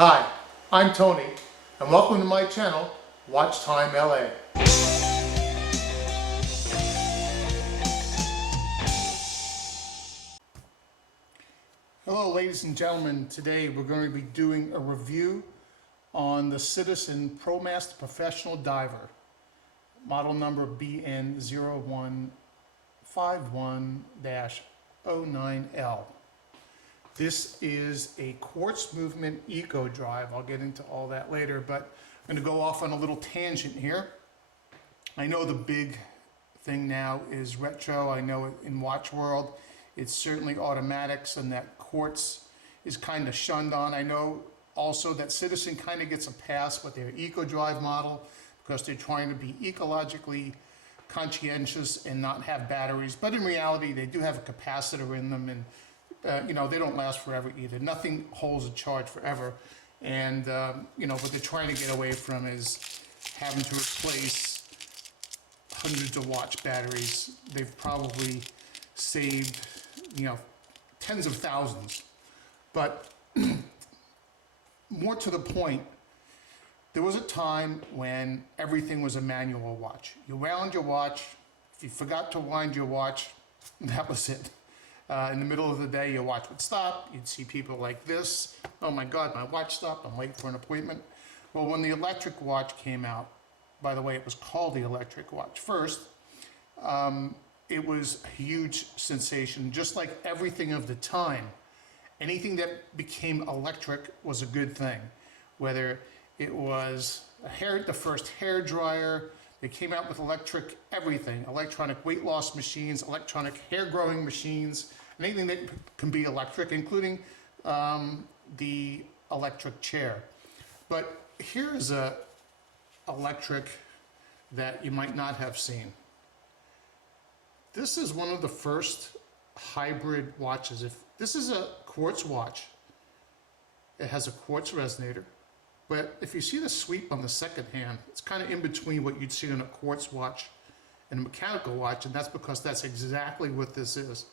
Hi, I'm Tony, and welcome to my channel, Watch Time LA. Hello ladies and gentlemen, today we're going to be doing a review on the Citizen Promaster Professional Diver, model number BN0151-09L. This is a quartz movement eco drive. I'll get into all that later, but I'm going to go off on a little tangent here. I know the big thing now is retro. I know in watch world it's certainly automatics, and that quartz is kind of shunned on. I know also that Citizen kind of gets a pass with their eco drive model because they're trying to be ecologically conscientious and not have batteries, but in reality they do have a capacitor in them, and you know, they don't last forever either. Nothing holds a charge forever. And, you know, what they're trying to get away from is having to replace hundreds of watch batteries. They've probably saved, you know, tens of thousands. But more to the point, there was a time when everything was a manual watch. You wound your watch. If you forgot to wind your watch, that was it. In the middle of the day, your watch would stop. You'd see people like this. Oh my God, my watch stopped. I'm late for an appointment. Well, when the electric watch came out, by the way, it was called the electric watch first, it was a huge sensation. Just like everything of the time, anything that became electric was a good thing. Whether it was the first hair dryer, they came out with electric everything, electronic weight loss machines, electronic hair growing machines, anything that can be electric, including the electric chair. But here's a electric that you might not have seen. This is one of the first hybrid watches. This is a quartz watch. It has a quartz resonator. But if you see the sweep on the second hand, it's kind of in between what you'd see on a quartz watch and a mechanical watch, and that's because that's exactly what this is.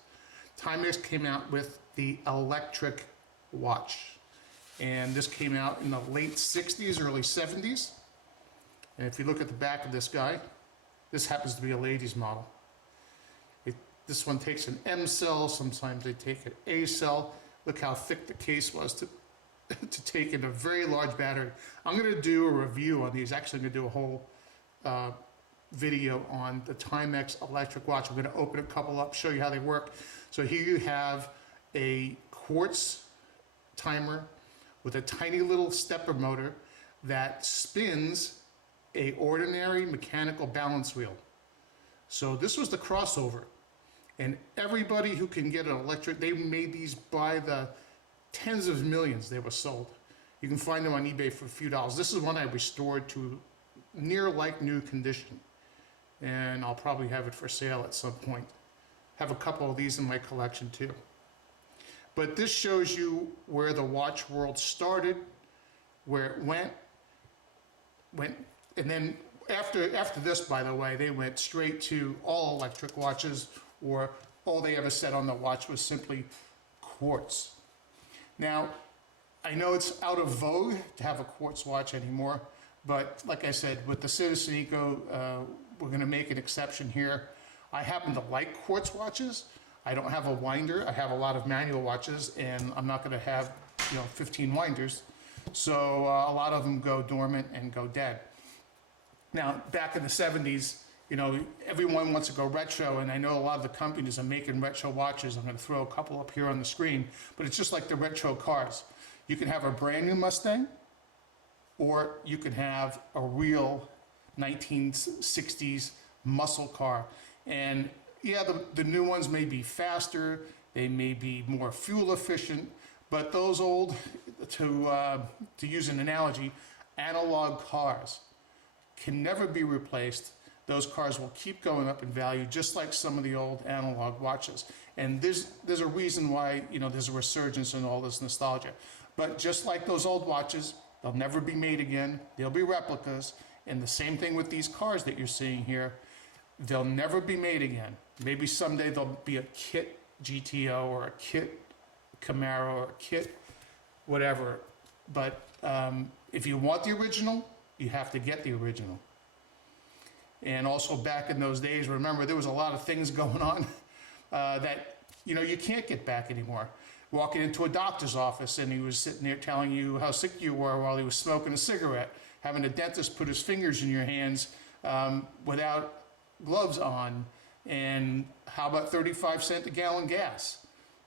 Timex came out with the electric watch, and this came out in the late 60s, early 70s. And if you look at the back of this guy, this happens to be a ladies model. This one takes an M cell, sometimes they take an A cell. Look how thick the case was to take in a very large battery. I'm going to do a review on these. Actually, I'm going to do a whole video on the Timex electric watch. I'm going to open a couple up, show you how they work. So here you have a quartz timer with a tiny little stepper motor that spins a ordinary mechanical balance wheel. So this was the crossover, and everybody who can get an electric, they made these by the tens of millions they were sold. You can find them on eBay for a few dollars. This is one I restored to near like new condition, and I'll probably have it for sale at some point. Have a couple of these in my collection too. But this shows you where the watch world started, where it went, and then after this, by the way, they went straight to all electric watches, or all they ever said on the watch was simply quartz. Now, I know it's out of vogue to have a quartz watch anymore, but like I said, with the Citizen Eco, we're going to make an exception here. I happen to like quartz watches. I don't have a winder. I have a lot of manual watches, and I'm not going to have, you know, 15 winders. So a lot of them go dormant and go dead. Now, back in the 70s, you know, everyone wants to go retro, and I know a lot of the companies are making retro watches. I'm going to throw a couple up here on the screen, but it's just like the retro cars. You can have a brand new Mustang, or you can have a real 1960s muscle car. And yeah, the new ones may be faster, they may be more fuel efficient, but those old, to use an analogy, analog cars can never be replaced. Those cars will keep going up in value, just like some of the old analog watches. And there's a reason why, you know, there's a resurgence in all this nostalgia. But just like those old watches, they'll never be made again. They'll be replicas. And the same thing with these cars that you're seeing here. They'll never be made again. Maybe someday there'll be a kit GTO or a kit Camaro or a kit whatever. But if you want the original, you have to get the original. And also back in those days, remember, there was a lot of things going on that, you can't get back anymore. Walking into a doctor's office and he was sitting there telling you how sick you were while he was smoking a cigarette. Having a dentist put his fingers in your hands without gloves on. And how about 35 cent a gallon gas?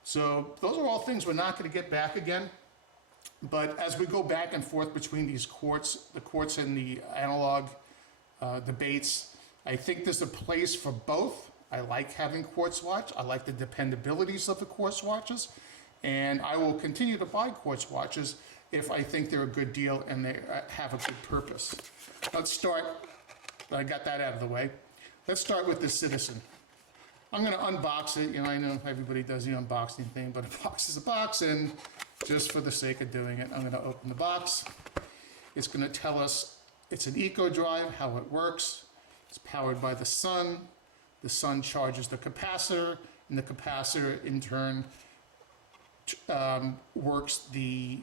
So those are all things we're not going to get back again. But as we go back and forth between these courts, the courts and the analog debates, I think there's a place for both. I like having quartz watch. I like the dependabilities of the quartz watches. And I will continue to buy quartz watches if I think they're a good deal and they have a good purpose. Let's start, I got that out of the way. Let's start with the Citizen. I'm going to unbox it. I know everybody does the unboxing thing, but a box is a box, and just for the sake of doing it, I'm going to open the box. It's going to tell us it's an eco drive, how it works. It's powered by the sun. The sun charges the capacitor, and the capacitor in turn works the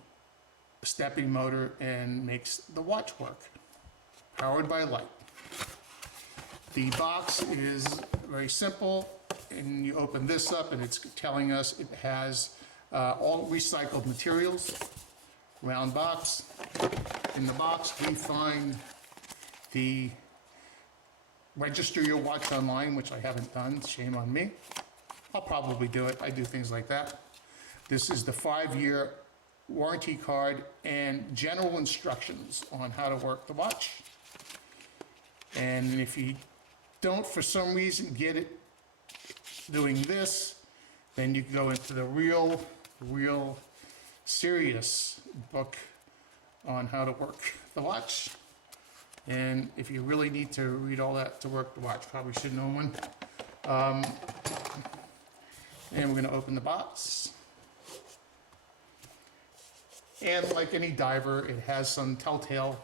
stepping motor and makes the watch work. Powered by light. The box is very simple, and you open this up and it's telling us it has all recycled materials. Round box. In the box we find the register your watch online, which I haven't done, shame on me. I'll probably do it, I do things like that. This is the 5-year warranty card and general instructions on how to work the watch. And if you don't for some reason get it doing this, then you can go into the real serious book on how to work the watch. And if you really need to read all that to work the watch, probably should know one. And we're going to open the box. And like any diver, it has some telltale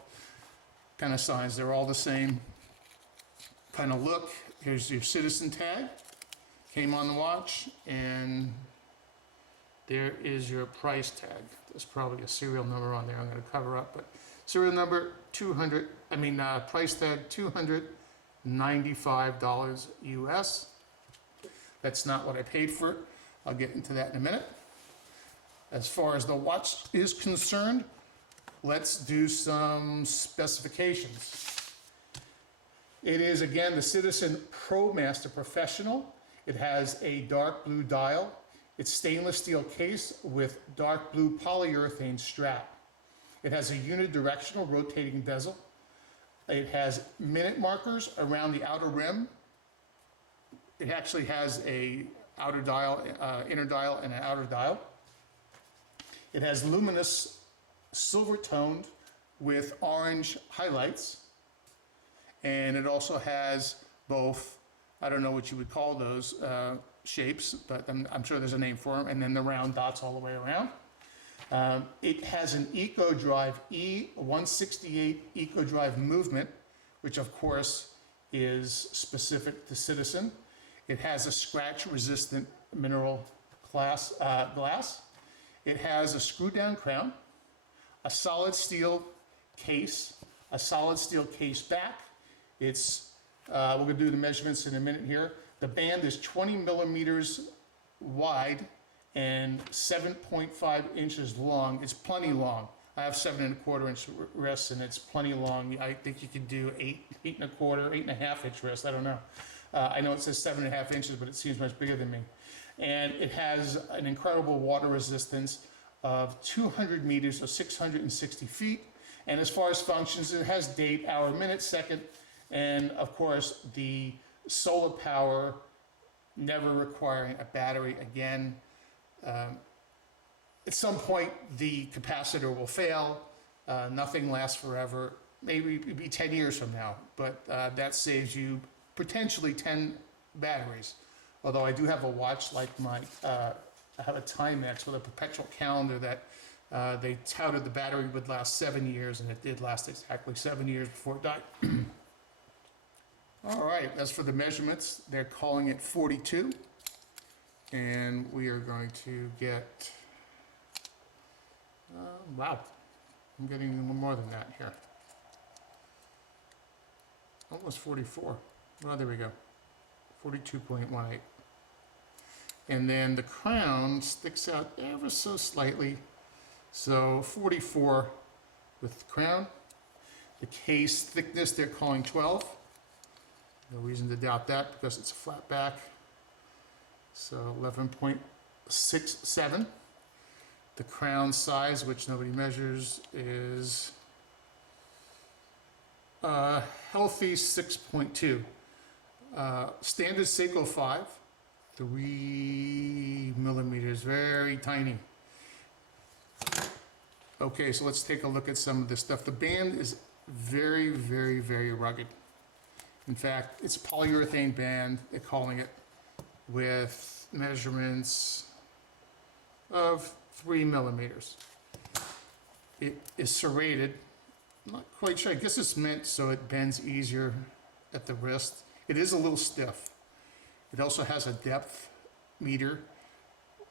kind of signs. They're all the same kind of look. Here's your Citizen tag. Came on the watch, and there is your price tag. There's probably a serial number on there I'm going to cover up, but serial number price tag $295 US. That's not what I paid for it. I'll get into that in a minute. As far as the watch is concerned, let's do some specifications. It is, again, the Citizen Promaster Professional. It has a dark blue dial. It's stainless steel case with dark blue polyurethane strap. It has a unidirectional rotating bezel. It has minute markers around the outer rim. It actually has a outer dial, inner dial, and an outer dial. It has luminous silver toned with orange highlights. And it also has both, I don't know what you would call those shapes, but I'm sure there's a name for them, and then the round dots all the way around. It has an Eco Drive E168 Eco Drive movement, which of course is specific to Citizen. It has a scratch-resistant mineral glass. It has a screw-down crown, a solid steel case, a solid steel case back. It's, we're going to do the measurements in a minute here. The band is 20 millimeters wide and 7.5 inches long. It's plenty long. I have 7¼ inch wrists, and it's plenty long. I think you could do 8¼ 8.5 inch wrists. I don't know. I know it says 7.5 inches, but it seems much bigger than me. And it has an incredible water resistance of 200 meters or 660 feet. And as far as functions, it has date, hour, minute, second, and of course the solar power, never requiring a battery again. At some point the capacitor will fail. Nothing lasts forever. Maybe it'll be 10 years from now, but that saves you potentially 10 batteries. Although I do have a watch like my, I have a Timex with a perpetual calendar that they touted the battery would last 7 years, and it did last exactly 7 years before it died. All right, as for the measurements, they're calling it 42. And we are going to get, wow, I'm getting a little more than that here. Almost 44. Oh, there we go. 42.18. And then the crown sticks out ever so slightly. So 44 with the crown. The case thickness they're calling 12. No reason to doubt that because it's a flat back. So 11.67. The crown size, which nobody measures, is healthy 6.2. Standard Seiko 5, 3 millimeters, very tiny. Okay, so let's take a look at some of this stuff. The band is very, very, very rugged. In fact, it's polyurethane band, they're calling it, with measurements of 3 millimeters. It is serrated. I'm not quite sure. I guess it's meant so it bends easier at the wrist. It is a little stiff. It also has a depth meter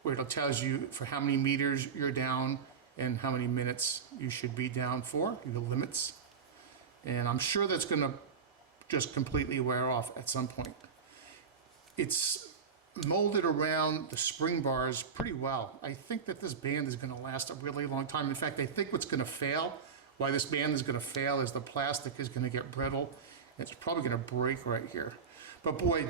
where it tells you for how many meters you're down and how many minutes you should be down for, the limits. And I'm sure that's going to just completely wear off at some point. It's molded around the spring bars pretty well. I think that this band is going to last a really long time. In fact, I think what's going to fail, why this band is going to fail, is the plastic is going to get brittle. It's probably going to break right here. But boy,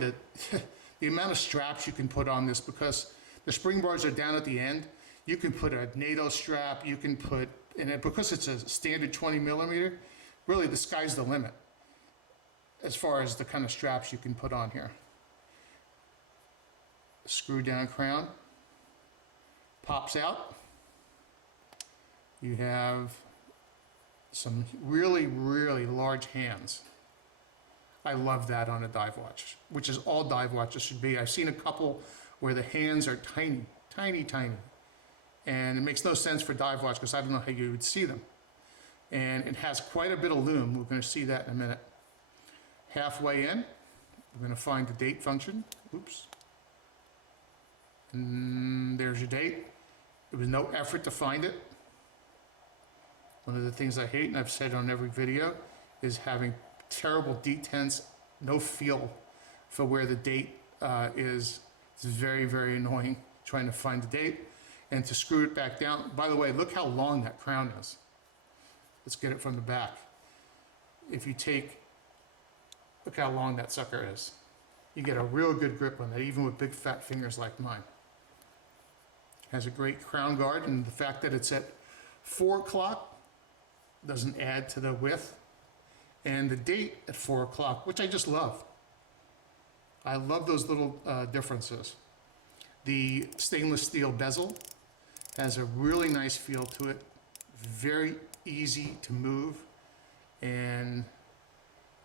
the amount of straps you can put on this, because the spring bars are down at the end, you can put a NATO strap, you can put, because it's a standard 20 millimeter, really the sky's the limit as far as the kind of straps you can put on here. Screw down crown, pops out. You have some really, really large hands. I love that on a dive watch, which is all dive watches should be. I've seen a couple where the hands are tiny, tiny, tiny. And it makes no sense for dive watch because I don't know how you would see them. And it has quite a bit of lume. We're going to see that in a minute. Halfway in, we're going to find the date function. Oops. And there's your date. There was no effort to find it. One of the things I hate, and I've said on every video, is having terrible detents, no feel for where the date is. It's very, very annoying trying to find the date and to screw it back down. By the way, look how long that crown is. Let's get it from the back. If you take, look how long that sucker is. You get a real good grip on that, even with big fat fingers like mine. Has a great crown guard, and the fact that it's at 4 o'clock doesn't add to the width. And the date at 4 o'clock, which I just love. I love those little differences. The stainless steel bezel has a really nice feel to it, very easy to move, and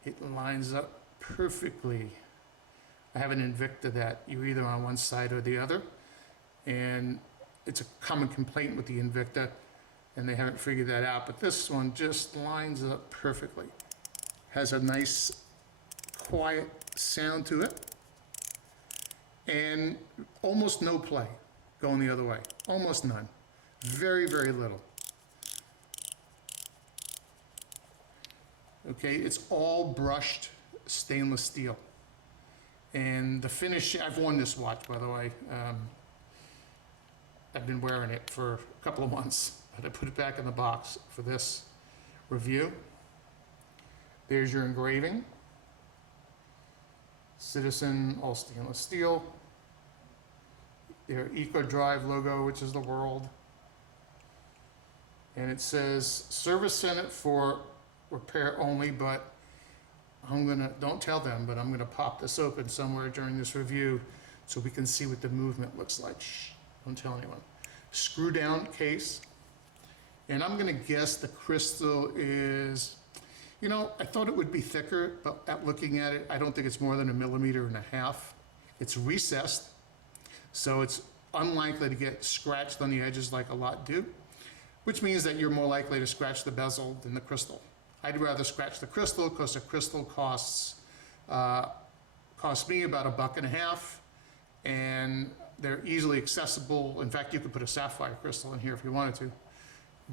it lines up perfectly. I have an Invicta that you're either on one side or the other, and it's a common complaint with the Invicta, and they haven't figured that out, but this one just lines up perfectly. Has a nice quiet sound to it, and almost no play going the other way, almost none, very, very little. Okay, it's all brushed stainless steel, and the finish, I've worn this watch, by the way. I've been wearing it for a couple of months, but I put it back in the box for this review. There's your engraving. Citizen, all stainless steel. Their EcoDrive logo, which is the world. And it says service center for repair only, but don't tell them, but I'm gonna pop this open somewhere during this review so we can see what the movement looks like. Shh, don't tell anyone. Screw down case. And I'm gonna guess the crystal is, you know, I thought it would be thicker, but at looking at it, I don't think it's more than 1.5 millimeters. It's recessed, so it's unlikely to get scratched on the edges like a lot do, which means that you're more likely to scratch the bezel than the crystal. I'd rather scratch the crystal because the crystal costs me about $1.50, and they're easily accessible. In fact, you could put a sapphire crystal in here if you wanted to.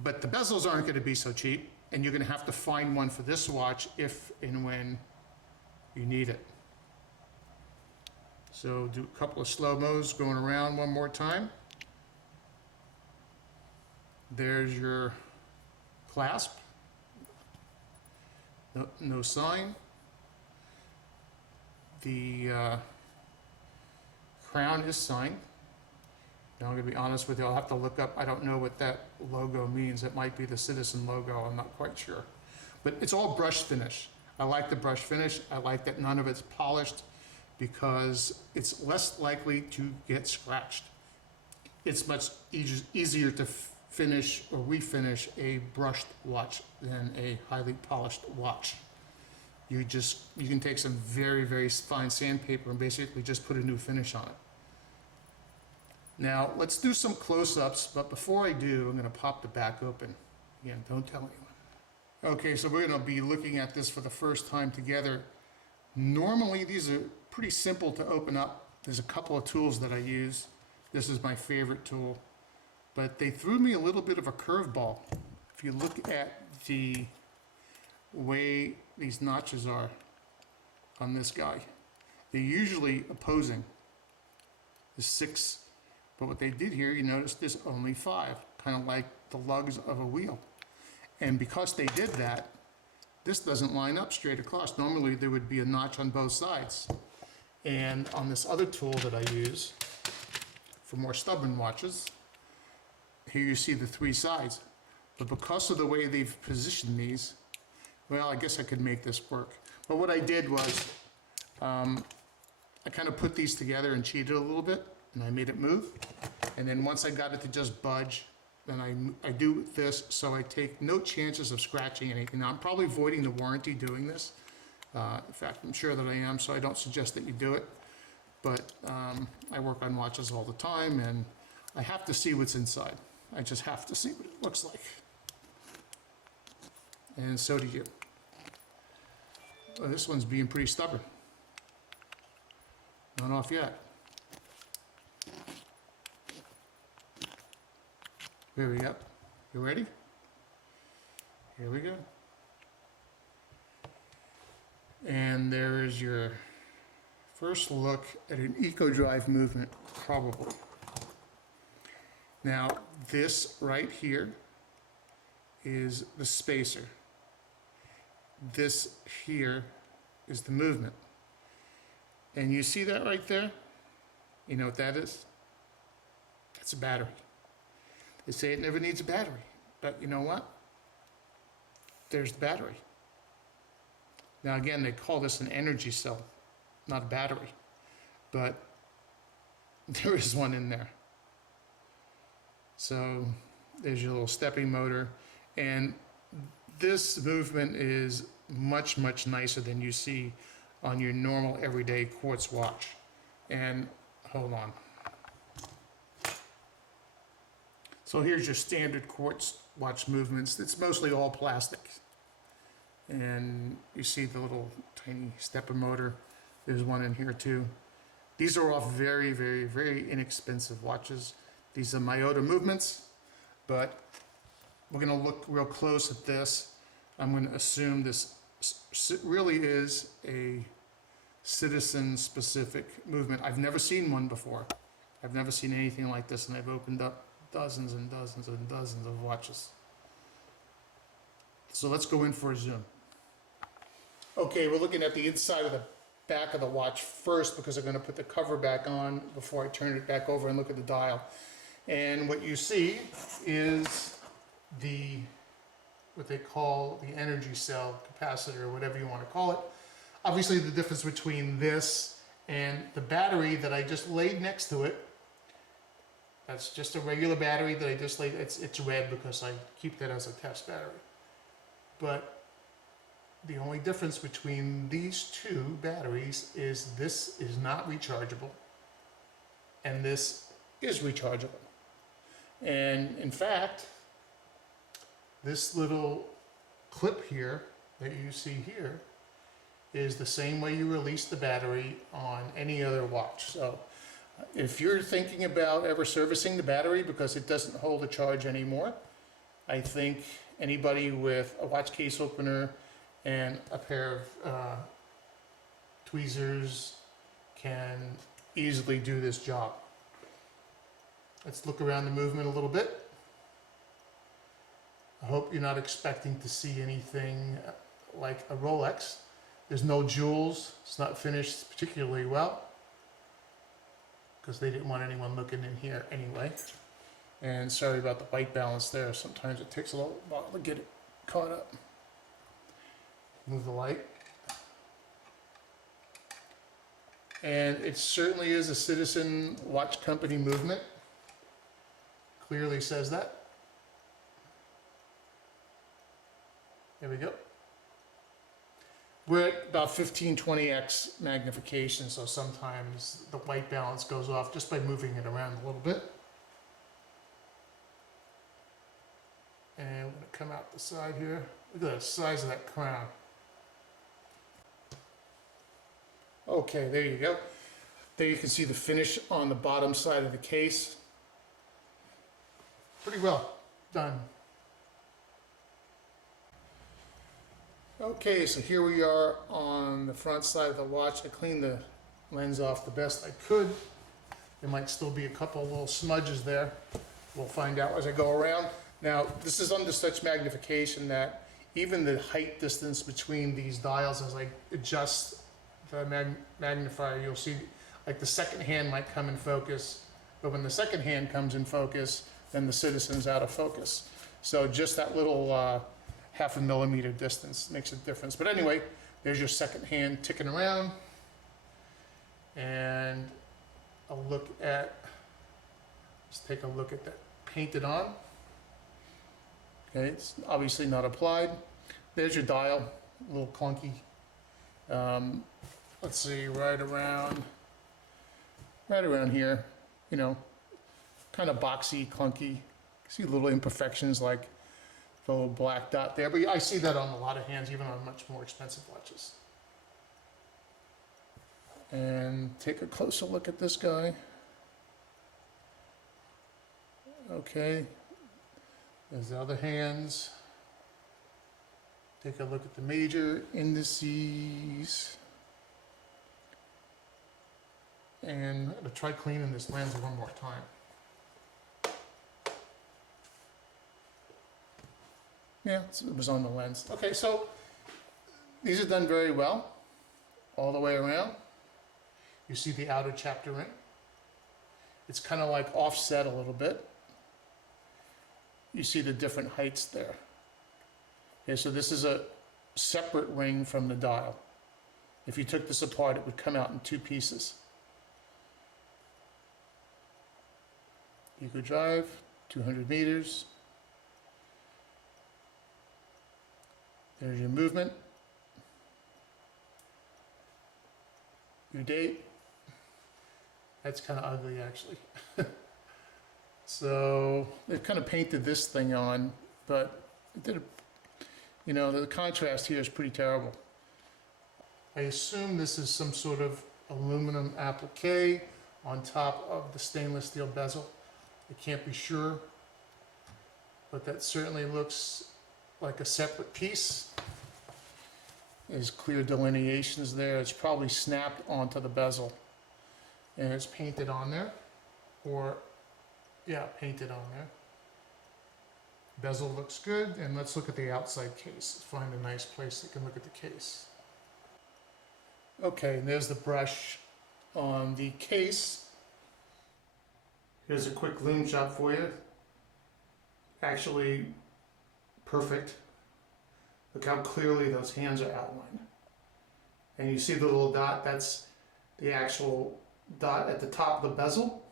But the bezels aren't going to be so cheap, and you're going to have to find one for this watch if and when you need it. So do a couple of slow-mos going around one more time. There's your clasp. No sign. The crown is signed. Now, I'm going to be honest with you, I'll have to look up. I don't know what that logo means. It might be the Citizen logo. I'm not quite sure. But it's all brush finish. I like the brush finish. I like that none of it's polished because it's less likely to get scratched. It's much easier to finish or refinish a brushed watch than a highly polished watch. You can take some very, very fine sandpaper and basically just put a new finish on it. Now, let's do some close-ups, but before I do, I'm going to pop the back open. Again, don't tell anyone. Okay, so we're going to be looking at this for the first time together. Normally, these are pretty simple to open up. There's a couple of tools that I use. This is my favorite tool. But they threw me a little bit of a curveball. If you look at the way these notches are on this guy, they're usually opposing. There's 6. But what they did here, you notice there's only 5, kind of like the lugs of a wheel. And because they did that, this doesn't line up straight across. Normally there would be a notch on both sides. And on this other tool that I use for more stubborn watches, here you see the 3 sides. But because of the way they've positioned these, well, I guess I could make this work. But what I did was, I kind of put these together and cheated a little bit. And I made it move, and then once I got it to just budge, then I do this, so I take no chances of scratching anything. Now, I'm probably voiding the warranty doing this. In fact, I'm sure that I am, so I don't suggest that you do it. But I work on watches all the time, and I have to see what's inside. I just have to see what it looks like. And so do you. Well, this one's being pretty stubborn. Not off yet. Here we go. You ready? Here we go. And there is your first look at an eco-drive movement, probably. Now, this right here is the spacer. This here is the movement. And you see that right there? You know what that is? That's a battery. They say it never needs a battery, but you know what? There's the battery. Now again, they call this an energy cell, not a battery, but there is one in there. So there's your little stepping motor, and this movement is much, much nicer than you see on your normal everyday quartz watch. And hold on. So here's your standard quartz watch movements. It's mostly all plastic. And you see the little tiny stepper motor. There's one in here too. These are all very, very, very inexpensive watches. These are Miyota movements, but we're gonna look real close at this. I'm gonna assume this really is a Citizen specific movement. I've never seen one before. I've never seen anything like this, and I've opened up dozens and dozens and dozens of watches. So let's go in for a zoom. Okay, we're looking at the inside of the back of the watch first because I'm going to put the cover back on before I turn it back over and look at the dial. And what you see is what they call the energy cell capacitor, or whatever you want to call it. Obviously the difference between this and the battery that I just laid next to it, that's just a regular battery that I just laid. It's red because I keep that as a test battery. But the only difference between these 2 batteries is this is not rechargeable and this is rechargeable. And in fact, this little clip here that you see here is the same way you release the battery on any other watch. So if you're thinking about ever servicing the battery because it doesn't hold a charge anymore, I think anybody with a watch case opener and a pair of tweezers can easily do this job. Let's look around the movement a little bit. I hope you're not expecting to see anything like a Rolex. There's no jewels. It's not finished particularly well because they didn't want anyone looking in here anyway. And sorry about the white balance there. Sometimes it takes a little while to get it caught up. Move the light. And it certainly is a Citizen Watch Company movement. Clearly says that. There we go. We're at about 15-20x magnification, so sometimes the white balance goes off just by moving it around a little bit. And we're going to come out the side here. Look at the size of that crown. Okay, there you go. There you can see the finish on the bottom side of the case. Pretty well done. Okay, so here we are on the front side of the watch. I cleaned the lens off the best I could. There might still be a couple little smudges there. We'll find out as I go around. Now, this is under such magnification that even the height distance between these dials, as I adjust the magnifier, you'll see like the second hand might come in focus, but when the second hand comes in focus, then the Citizen's out of focus. So just that little half a millimeter distance makes a difference. But anyway, there's your second hand ticking around. And let's take a look at that painted on. Okay, it's obviously not applied. There's your dial, a little clunky. Let's see, right around here, you know, kind of boxy, clunky. See little imperfections like the little black dot there, but I see that on a lot of hands, even on much more expensive watches. And take a closer look at this guy. Okay, there's the other hands. Take a look at the major indices. And I'm going to try cleaning this lens one more time. Yeah, it was on the lens. Okay, so these are done very well all the way around. You see the outer chapter ring. It's kind of like offset a little bit. You see the different heights there. Okay, so this is a separate ring from the dial. If you took this apart, it would come out in two pieces. Eco drive, 200 meters. There's your movement. Your date. That's kind of ugly, actually. So they've kind of painted this thing on, but it did the contrast here is pretty terrible. I assume this is some sort of aluminum applique on top of the stainless steel bezel. I can't be sure, but that certainly looks like a separate piece. There's clear delineations there. It's probably snapped onto the bezel and it's painted on there, or yeah, painted on there. Bezel looks good, and let's look at the outside case. Find a nice place that can look at the case. Okay, and there's the brush on the case. Here's a quick loom shot for you. Actually, perfect. Look how clearly those hands are outlined. And you see the little dot, that's the actual dot at the top of the bezel.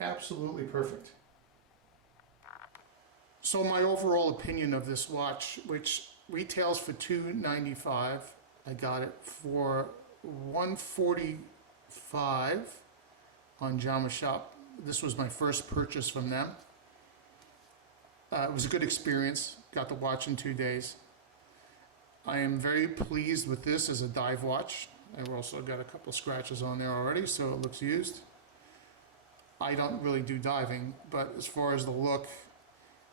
Absolutely perfect. So my overall opinion of this watch, which retails for $295, I got it for $145 on Jama Shop. This was my first purchase from them. It was a good experience. Got the watch in 2 days. I am very pleased with this as a dive watch. I've also got a couple scratches on there already, so it looks used. I don't really do diving, but as far as the look,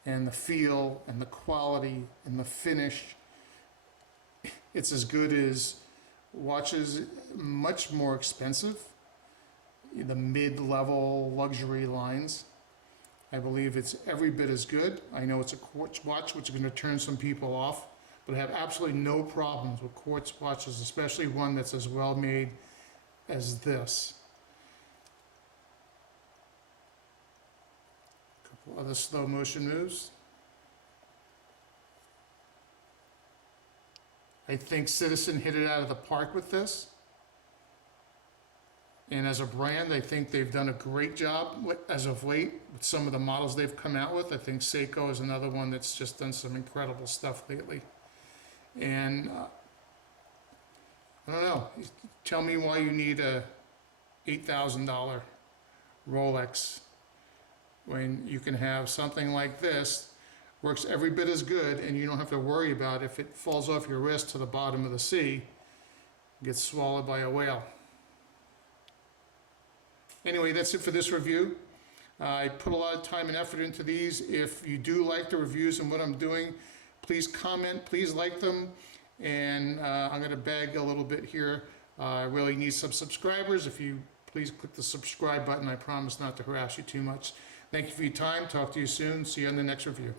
and the feel and the quality and the finish. It's as good as watches much more expensive, the mid-level luxury lines. I believe it's every bit as good. I know it's a quartz watch, which is going to turn some people off, but I have absolutely no problems with quartz watches, especially one that's as well made as this. A couple other slow motion moves. I think Citizen hit it out of the park with this. And as a brand, I think they've done a great job as of late with some of the models they've come out with. I think Seiko is another one that's just done some incredible stuff lately. And I don't know, tell me why you need a $8,000 Rolex when you can have something like this, works every bit as good, and you don't have to worry about if it falls off your wrist to the bottom of the sea, gets swallowed by a whale. Anyway, that's it for this review. I put a lot of time and effort into these. If you do like the reviews and what I'm doing, please comment, please like them, and I'm going to beg a little bit here. I really need some subscribers. If you please click the subscribe button, I promise not to harass you too much. Thank you for your time. Talk to you soon. See you on the next review.